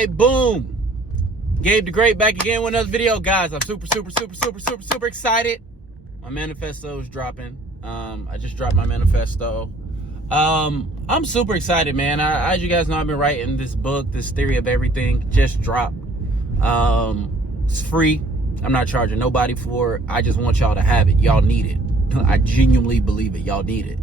Hey, boom. Gabe the Great back again with another video. Guys, I'm super excited. My manifesto is dropping. I just dropped my manifesto. I'm super excited, man. As you guys know, I've been writing this book, This Theory of Everything, just dropped. It's free. I'm not charging nobody for it. I just want y'all to have it. Y'all need it. I genuinely believe it. Y'all need it.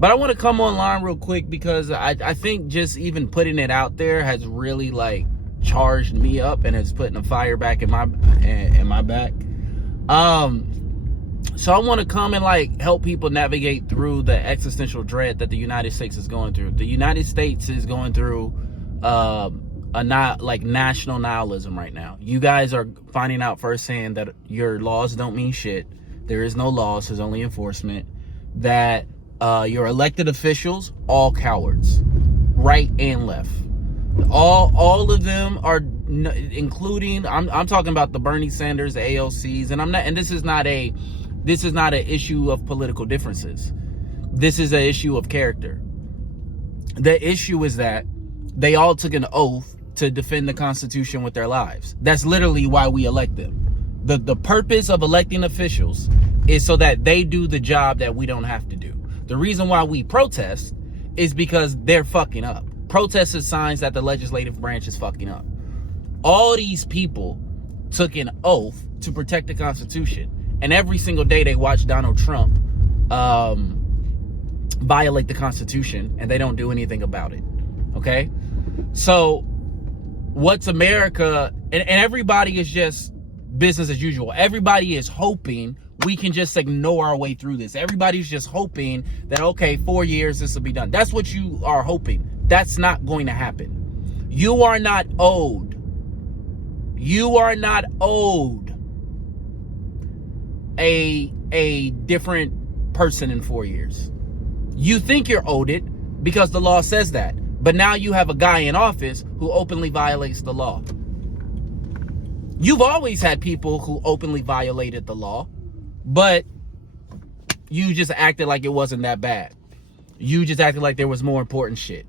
But I want to come online real quick because I think just even putting it out there has really like charged me up and has put a fire back in my back. So I want to come and like help people navigate through the existential dread that the United States is going through. The United States is going through national nihilism right now. You guys are finding out firsthand that your laws don't mean shit. There is no laws, there's only enforcement. That your elected officials, all cowards, right and left. All of them are, including I'm talking about the Bernie Sanders, the AOCs, and this is not an issue of political differences. This is an issue of character. The issue is that they all took an oath to defend the Constitution with their lives. That's literally why we elect them. The purpose of electing officials is so that they do the job that we don't have to do. The reason why we protest is because they're fucking up. Protest is signs that the legislative branch is fucking up. All these people took an oath to protect the Constitution, and every single day they watch Donald Trump violate the Constitution, and they don't do anything about it. Okay? So what's America, and everybody is just business as usual. Everybody is hoping we can just ignore our way through this. Everybody's just hoping that, okay, 4 years, this will be done. That's what you are hoping. That's not going to happen. You are not owed. You are not owed a different person in 4 years. You think you're owed it because the law says that. But now you have a guy in office who openly violates the law. You've always had people who openly violated the law, but you just acted like it wasn't that bad. You just acted like there was more important shit.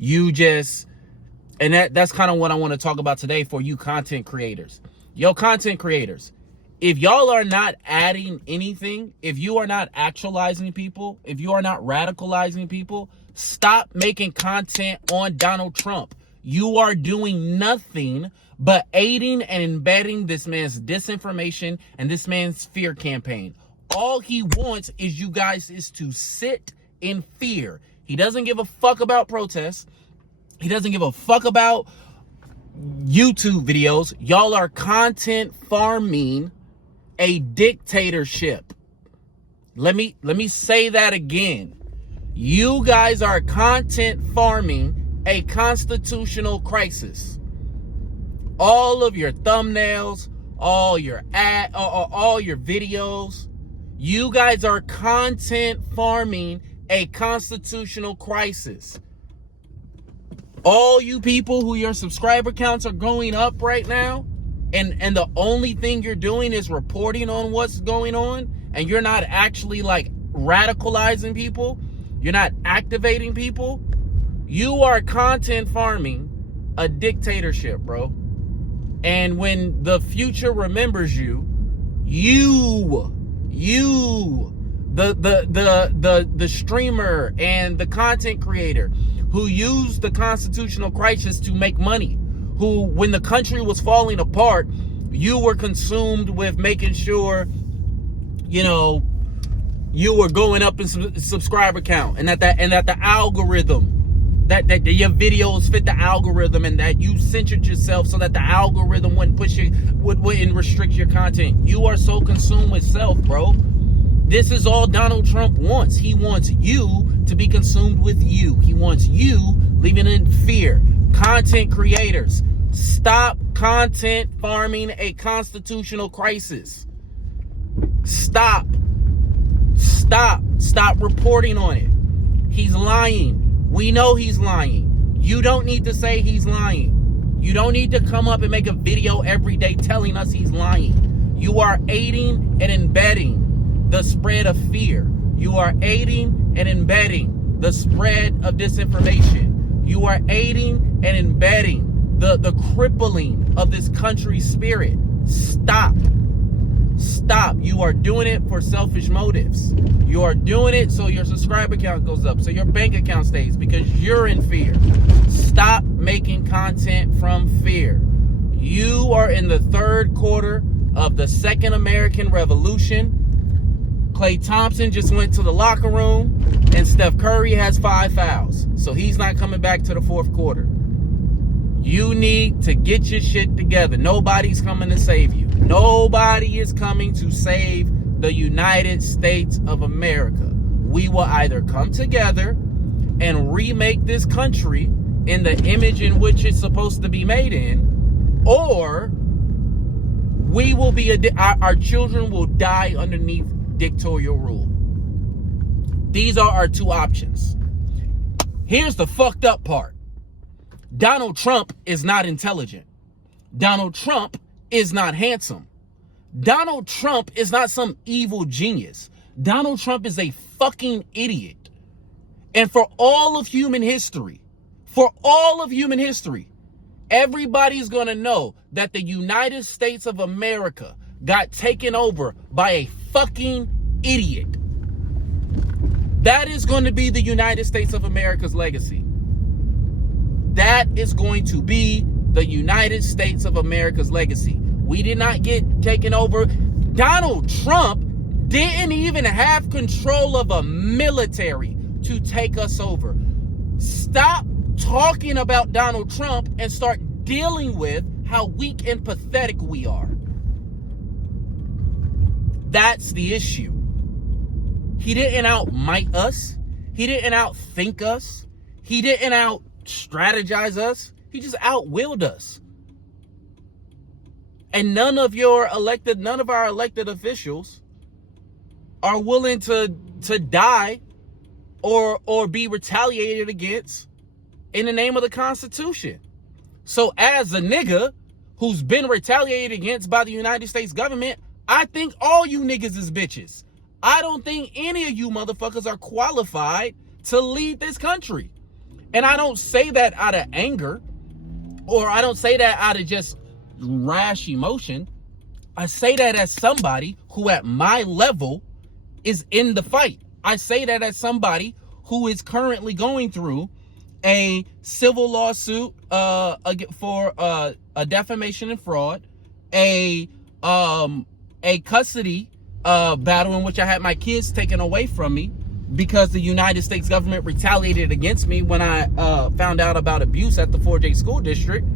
And that's kind of what I want to talk about today for you content creators. Yo, content creators, if y'all are not adding anything, if you are not actualizing people, if you are not radicalizing people, stop making content on Donald Trump. You are doing nothing but aiding and embedding this man's disinformation and this man's fear campaign. All he wants is you guys is to sit in fear. He doesn't give a fuck about protests. He doesn't give a fuck about YouTube videos. Y'all are content farming a dictatorship. Let me say that again. You guys are content farming a constitutional crisis. All of your thumbnails, all your videos, you guys are content farming a constitutional crisis. All you people who your subscriber counts are going up right now, and the only thing you're doing is reporting on what's going on, and you're not actually like radicalizing people, you're not activating people, you are content farming a dictatorship, bro. And when the future remembers you, the streamer and the content creator who used the constitutional crisis to make money, who, when the country was falling apart, you were consumed with making sure, you were going up in subscriber count, and that the algorithm, that your videos fit the algorithm, and that you censored yourself so that the algorithm wouldn't push you, wouldn't restrict your content. You are so consumed with self, bro. This is all Donald Trump wants. He wants you to be consumed with you. He wants you living in fear. Content creators, stop content farming a constitutional crisis. Stop reporting on it. He's lying. We know he's lying. You don't need to say he's lying. You don't need to come up and make a video every day telling us he's lying. You are aiding and embedding the spread of fear. You are aiding and embedding the spread of disinformation. You are aiding and embedding the crippling of this country's spirit. Stop. Stop. You are doing it for selfish motives. You are doing it so your subscriber count goes up, so your bank account stays, because you're in fear. Stop making content from fear. You are in the third quarter of the Second American Revolution. Klay Thompson just went to the locker room, and Steph Curry has 5 fouls, so he's not coming back to the fourth quarter. You need to get your shit together. Nobody's coming to save you. Nobody is coming to save the United States of America. We will either come together and remake this country in the image in which it's supposed to be made in, or we will be our children will die underneath dictatorial rule. These are our two options. Here's the fucked up part. Donald Trump is not intelligent. Donald Trump is not handsome. Donald Trump is not some evil genius. Donald Trump is a fucking idiot. And for all of human history, everybody's going to know that the United States of America got taken over by a fucking idiot. That is going to be the United States of America's legacy. That is going to be the United States of America's legacy. We did not get taken over. Donald Trump didn't even have control of a military to take us over. Stop talking about Donald Trump and start dealing with how weak and pathetic we are. That's the issue. He didn't outmight us. He didn't outthink us. He didn't out-strategize us. He just outwilled us. And none of our elected officials are willing to die or be retaliated against in the name of the Constitution. So as a nigga who's been retaliated against by the United States government, I think all you niggas is bitches. I don't think any of you motherfuckers are qualified to lead this country. And I don't say that out of anger, or I don't say that out of just rash emotion. I say that as somebody who at my level is in the fight. I say that as somebody who is currently going through a civil lawsuit for a defamation and fraud, a custody battle in which I had my kids taken away from me because the United States government retaliated against me when I found out about abuse at the 4J school district.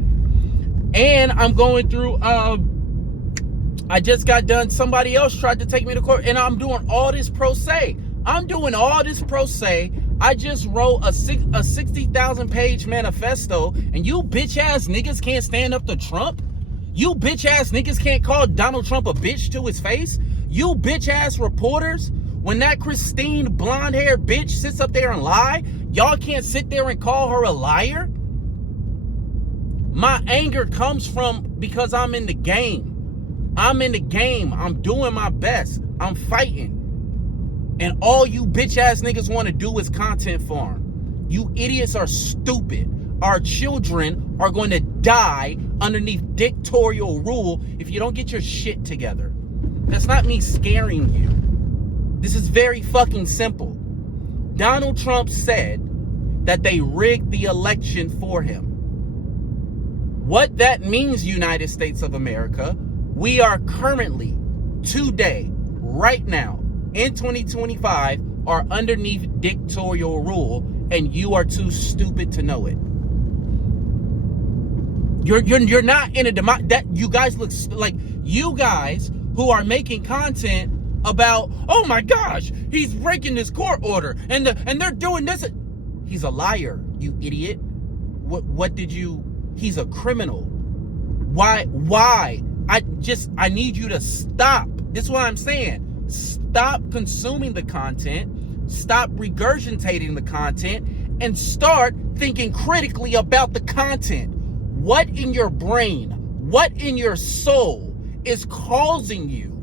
And I'm going through, I just got done, somebody else tried to take me to court, and I'm doing all this pro se. I just wrote a 60,000 page manifesto, and you bitch ass niggas can't stand up to Trump? You bitch ass niggas can't call Donald Trump a bitch to his face? You bitch ass reporters, when that Christine blonde haired bitch sits up there and lie, y'all can't sit there and call her a liar? My anger comes from because I'm in the game. I'm doing my best. I'm fighting. And all you bitch ass niggas want to do is content farm. You idiots are stupid. Our children are going to die underneath dictatorial rule if you don't get your shit together. That's not me scaring you. This is very fucking simple. Donald Trump said that they rigged the election for him. What that means, United States of America, we are currently, today, right now, in 2025, are underneath dictatorial rule, and you are too stupid to know it. You're not in a that you guys look like you guys who are making content about, oh my gosh, he's breaking this court order and they're doing this. He's a liar, you idiot. What did you? He's a criminal. Why? I need you to stop. This is what I'm saying. Stop consuming the content, stop regurgitating the content, and start thinking critically about the content. What in your brain, what in your soul is causing you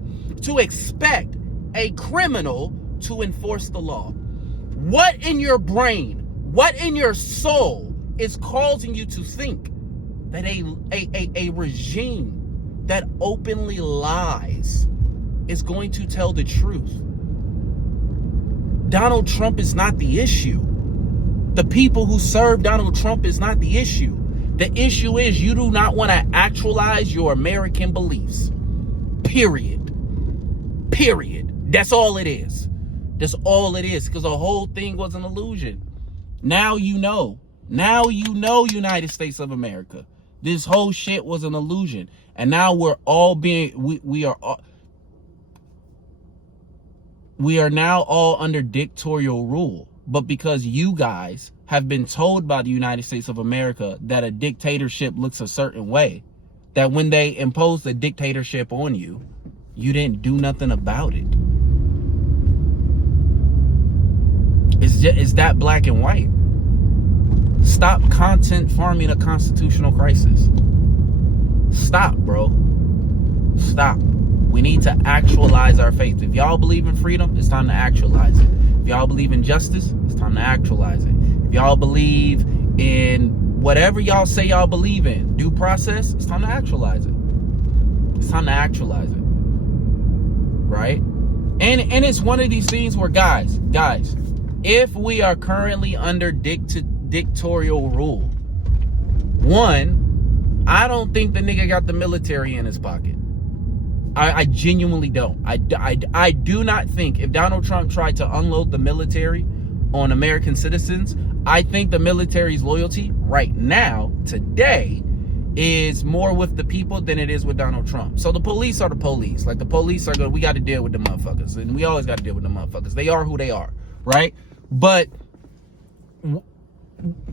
to expect a criminal to enforce the law? What in your brain, what in your soul is causing you to think that a regime that openly lies is going to tell the truth. Donald Trump is not the issue. The people who serve Donald Trump is not the issue. The issue is you do not want to actualize your American beliefs. Period. That's all it is. That's all it is, because the whole thing was an illusion. Now you know. Now you know, United States of America. This whole shit was an illusion. And now we're all being, we are now all under dictatorial rule. But because you guys have been told by the United States of America that a dictatorship looks a certain way, that when they impose the dictatorship on you, you didn't do nothing about it. It's that black and white. Stop content farming a constitutional crisis. Stop, bro. Stop. We need to actualize our faith. If y'all believe in freedom, it's time to actualize it. If y'all believe in justice, it's time to actualize it. If y'all believe in whatever y'all say y'all believe in, due process, it's time to actualize it. It's time to actualize it. Right? And it's one of these things where, guys, if we are currently under dictatorial rule, one, I don't think the nigga got the military in his pocket. I genuinely don't. I do not think if Donald Trump tried to unload the military on American citizens, I think the military's loyalty right now, today, is more with the people than it is with Donald Trump. So the police are the police. Like, the police are good. We got to deal with the motherfuckers. And we always got to deal with the motherfuckers. They are who they are, right? But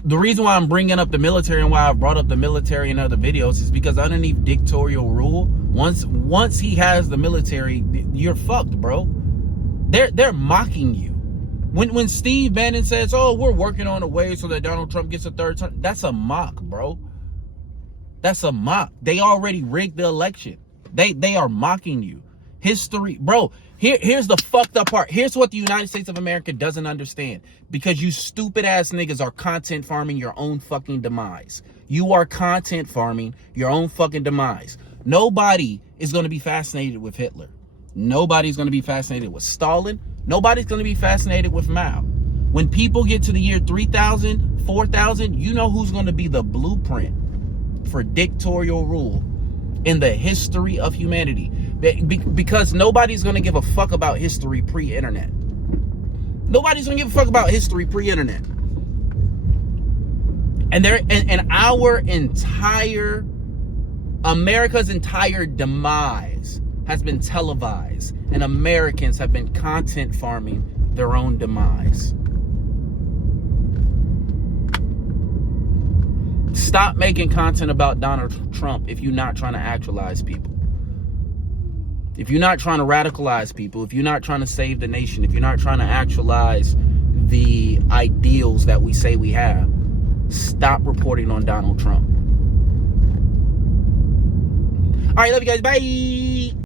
the reason why I'm bringing up the military and why I've brought up the military in other videos is because underneath dictatorial rule, once he has the military, you're fucked, bro. They're mocking you. When Steve Bannon says, "Oh, we're working on a way so that Donald Trump gets a third term," that's a mock, bro. That's a mock. They already rigged the election. They are mocking you. History, bro. Here's the fucked up part. Here's what the United States of America doesn't understand. Because you stupid ass niggas are content farming your own fucking demise. You are content farming your own fucking demise. Nobody is going to be fascinated with Hitler. Nobody's going to be fascinated with Stalin. Nobody's going to be fascinated with Mao. When people get to the year 3000, 4000, you know who's going to be the blueprint for dictatorial rule in the history of humanity. Because nobody's going to give a fuck about history pre-internet. Nobody's going to give a fuck about history pre-internet. And our entire, America's entire demise has been televised. And Americans have been content farming their own demise. Stop making content about Donald Trump if you're not trying to actualize people. If you're not trying to radicalize people, if you're not trying to save the nation, if you're not trying to actualize the ideals that we say we have, stop reporting on Donald Trump. All right, love you guys. Bye.